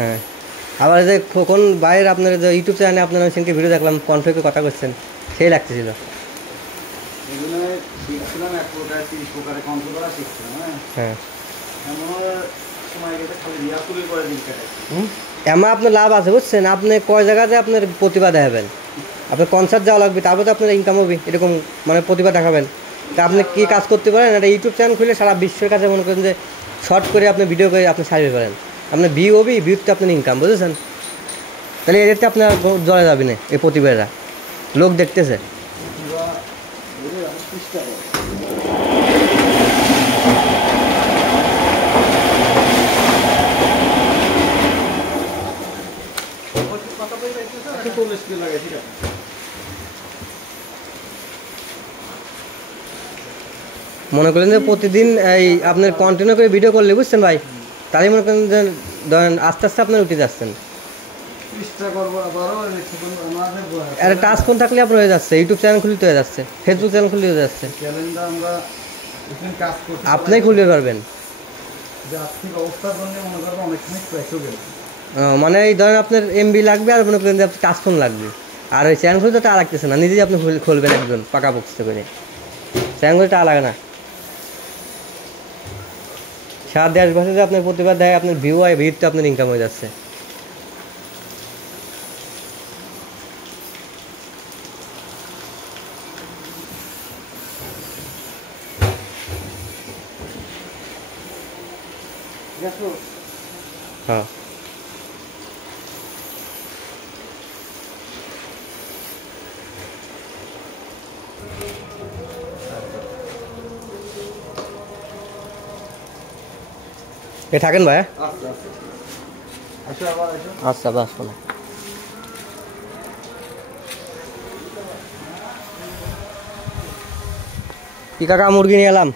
হ্যাঁ, আবার যে খোকন ভাইয়ের আপনার যে ইউটিউব চ্যানেলে আপনারা সেদিনকে ভিডিও দেখলাম কনফ্লিক্টে কথা করছেন, সেই লাগতেছিল। হ্যাঁ, এমন আপনার লাভ আছে বুঝছেন, আপনি কয় জায়গাতে আপনার প্রতিভা দেখাবেন, আপনার কনসার্ট যাওয়া লাগবে, তারপরে তো আপনার ইনকাম হবে, এরকম মানে প্রতিভা দেখাবেন। তা আপনি কী কাজ করতে পারেন, একটা ইউটিউব চ্যানেল খুলে সারা বিশ্বের কাছে মনে করেন যে শর্ট করে আপনি ভিডিও করে আপনি সার্ভে করেন, আপনার ভিউ হবে, ভিউতে আপনার ইনকাম, বুঝেছেন? তাহলে এদেরতে আপনার জলে যাবে না, এই প্রতিভারা লোক দেখতেছে। মনে করেন যে প্রতিদিন এই আপনার কন্টিনিউ করে ভিডিও করলে, বুঝছেন ভাই, তাহলে মনে করেন যে ধরেন আস্তে আস্তে আপনার উঠে যাচ্ছেন। একটা টাচ ফোন থাকলে আপনার হয়ে যাচ্ছে, ইউটিউব চ্যানেল খুলতে হয়ে যাচ্ছে, ফেসবুক চ্যানেল খুলতে হয়ে যাচ্ছে, আপনিই খুলতে পারবেন। মানে এই ধরেন আপনার এমবি লাগবে, আর মনে করেন যে টাচ ফোন লাগবে, আর ওই চ্যানেল খুলতে টাকা লাগতেছে না, নিজেই আপনি খুলবেন একজন পাকা বক্সতে করে, চ্যানেল খুলতে টাকা লাগে না। সারা দেশবাসী যে আপনার প্রতিবাদ দেয়, আপনার ভিউ হয়, ভিউতে আপনার ইনকাম হয়ে যাচ্ছে। হ্যাঁ, এ থাকেন ভাই। আচ্ছা, বাস না কি কাকা, মুরগি নিয়ে এলাম।